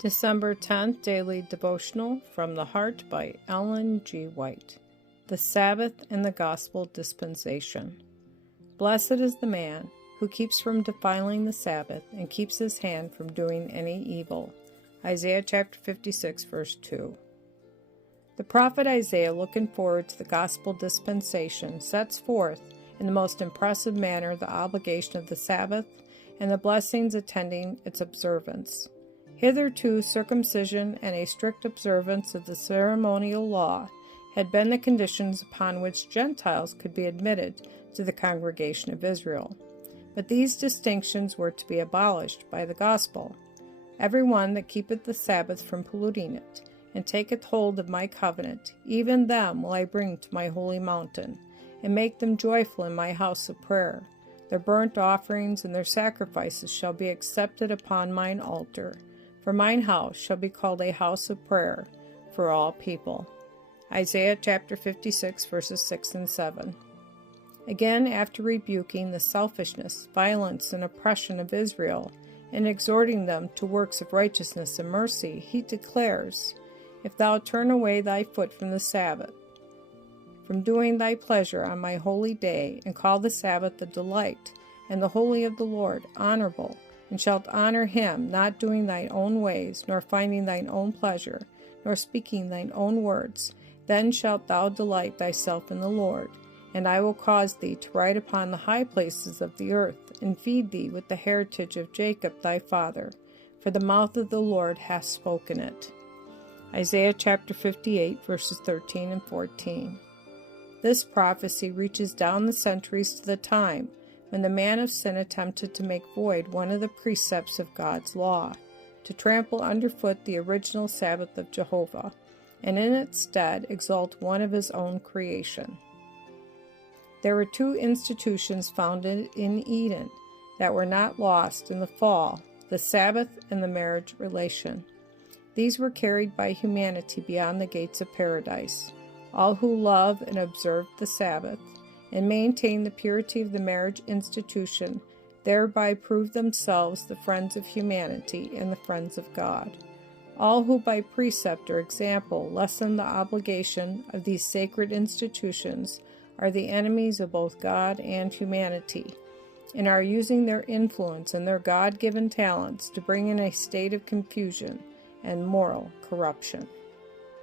December 10th Daily Devotional from the Heart by Ellen G. White. The Sabbath and the Gospel Dispensation. Blessed is the man who keeps from defiling the Sabbath and keeps his hand from doing any evil. Isaiah chapter 56, verse 2. The prophet Isaiah, looking forward to the gospel dispensation, sets forth in the most impressive manner the obligation of the Sabbath and the blessings attending its observance. Hitherto, circumcision and a strict observance of the ceremonial law had been the conditions upon which Gentiles could be admitted to the congregation of Israel. But these distinctions were to be abolished by the gospel. Every one that keepeth the Sabbath from polluting it, and taketh hold of my covenant, even them will I bring to my holy mountain, and make them joyful in my house of prayer. Their burnt offerings and their sacrifices shall be accepted upon mine altar. For mine house shall be called a house of prayer for all people. Isaiah chapter 56, verses 6 and 7. Again, after rebuking the selfishness, violence, and oppression of Israel, and exhorting them to works of righteousness and mercy, he declares, If thou turn away thy foot from the Sabbath, from doing thy pleasure on my holy day, and call the Sabbath a delight, and the holy of the Lord honorable, and shalt honor him, not doing thine own ways, nor finding thine own pleasure, nor speaking thine own words, then shalt thou delight thyself in the Lord. And I will cause thee to ride upon the high places of the earth, and feed thee with the heritage of Jacob thy father, for the mouth of the Lord hath spoken it. Isaiah chapter 58, verses 13 and 14. This prophecy reaches down the centuries to the time when the man of sin attempted to make void one of the precepts of God's law, to trample underfoot the original Sabbath of Jehovah, and in its stead exalt one of his own creation. There were two institutions founded in Eden that were not lost in the fall, the Sabbath and the marriage relation. These were carried by humanity beyond the gates of paradise. All who love and observe the Sabbath and maintain the purity of the marriage institution thereby prove themselves the friends of humanity and the friends of God. All who by precept or example lessen the obligation of these sacred institutions are the enemies of both God and humanity, and are using their influence and their God-given talents to bring in a state of confusion and moral corruption.